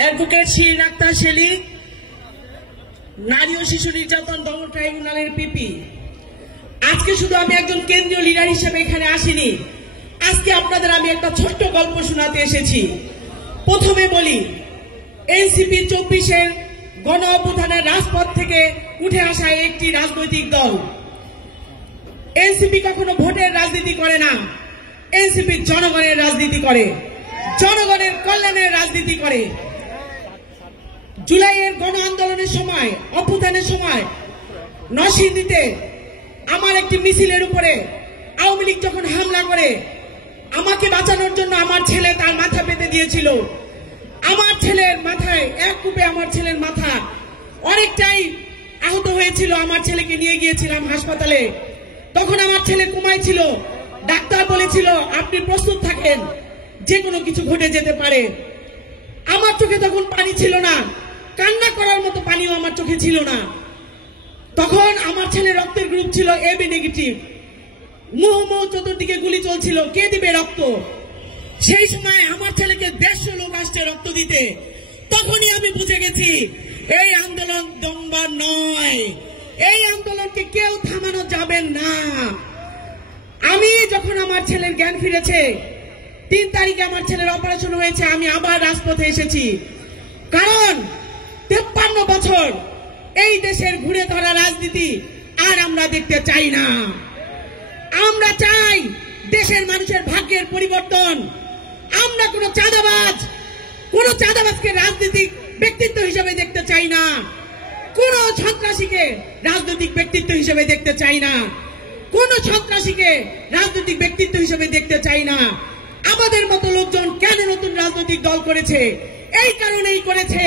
Advocate Shirin Akter Shelley, নারী ও শিশু নির্যাতন দমন ট্রাইব্যুনালের পিপি। আজকে শুধু আমি একজন কেন্দ্রীয় লিডার হিসেবে এখানে আসিনি, আজকে আপনাদের আমি একটা ছোট্ট গল্প শোনাতে এসেছি। প্রথমে বলি, এনসিপি 24-এর গণ অভ্যুত্থানের রাজপথ থেকে উঠে আসা একটি রাজনৈতিক দল। এনসিপি কখনো ভোটের রাজনীতি করে না, এনসিপি জনগণের রাজনীতি করে, জনগণের কল্যাণের রাজনীতি করে। জুলাইয়ের গণ আন্দোলনের সময়, অভ্যুত্থানের সময় নরসিংদীতে আমার একটি মিছিলের উপরে আওয়ামী লীগ যখন হামলা করে, আমাকে বাঁচানোর জন্য আমার ছেলে তার মাথা পেতে দিয়েছিল। আমার ছেলের মাথায় এক কূপে আমার ছেলের মাথা অনেকটাই আহত হয়েছিল। আমার ছেলেকে নিয়ে গিয়েছিলাম হাসপাতালে, তখন আমার ছেলে কোমায় ছিল। ডাক্তার বলেছিল আপনি প্রস্তুত থাকেন, যে কোনো কিছু ঘটে যেতে পারে। আমার চোখে তখন পানি ছিল না, কান্না করার মতো পানিও আমার চোখে ছিল না। তখন আমার ছেলে রক্তের গ্রুপ ছিল AB নেগেটিভ। মুহুর্মুহু চতুর্দিকে গুলি চলছিল, কে দিবে রক্ত? সেই সময় আমার ছেলেকে 150 লোক আসছে রক্ত দিতে। তখনই আমি বুঝে গেছি এই আন্দোলন দমবার নয়, এই আন্দোলনকে কেউ থামানো যাবে না। আমি যখন আমার ছেলের জ্ঞান ফিরেছে, 3 তারিখে আমার ছেলের অপারেশন হয়েছে, আমি আবার রাজপথে এসেছি। কারণ 53 বছর এই দেশের ঘুরে ধরা রাজনীতি আর আমরা দেখতে চাই না। আমরা চাই দেশের মানুষের ভাগ্যের পরিবর্তন। আমরা কোন চাঁদাবাজকে রাজনৈতিক ব্যক্তিত্ব হিসেবে দেখতে চাই না, কোন সন্ত্রাসীকে রাজনৈতিক ব্যক্তিত্ব হিসেবে দেখতে চাই না, কোন সন্ত্রাসীকে রাজনৈতিক ব্যক্তিত্ব হিসেবে দেখতে চাই না। আমাদের মতো লোকজন কেন নতুন রাজনৈতিক দল করেছে? এই কারণেই করেছে,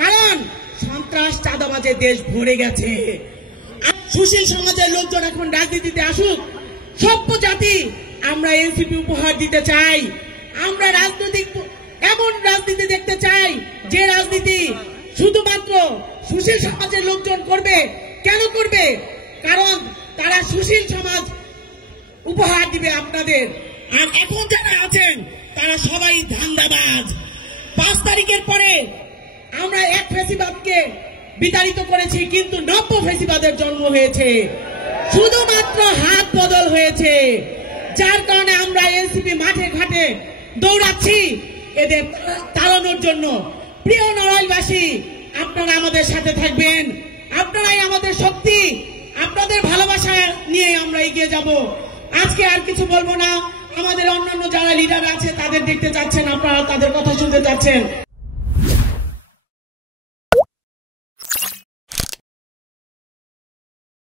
কারণ সন্ত্রাস চাঁদাবাজে দেশ ভরে গেছে। সুশীল সমাজের লোকজন এখন রাজনীতিতে আসুক, সভ্য জাতি আমরা এনসিপি উপহার দিতে চাই। আমরা রাজনৈতিক এমন রাজনীতি দেখতে চাই যে রাজনীতি শুধুমাত্র সুশীল সমাজের লোকজন করবে। কেন করবে? কারণ তারা সুশীল সমাজ উপহার দিবে আপনাদের। আর এখন যারা আছেন তারা সবাই ধান্দাবাজ। 5 তারিখের পরে আমরা এক ফ্যাসিবাদকে বিতাড়িত করেছি, কিন্তু নব্য ফ্যাসিবাদের জন্ম হয়েছে, শুধুমাত্র হাত বদল হয়েছে। যার কারণে আমরা এনসিপি মাঠে ঘাটে দৌড়াচ্ছি এদের তাড়ানোর জন্য। প্রিয় নড়াইলবাসী, আপনারা আমাদের সাথে থাকবেন, আপনারাই আমাদের শক্তি। আপনাদের ভালোবাসা নিয়ে আমরা এগিয়ে যাব। আজকে আর কিছু বলবো না। আমাদের অন্যান্য যারা লিডার আছে তাদের দেখতে চাচ্ছেন, আপনারা তাদের কথা শুনতে চাচ্ছেন।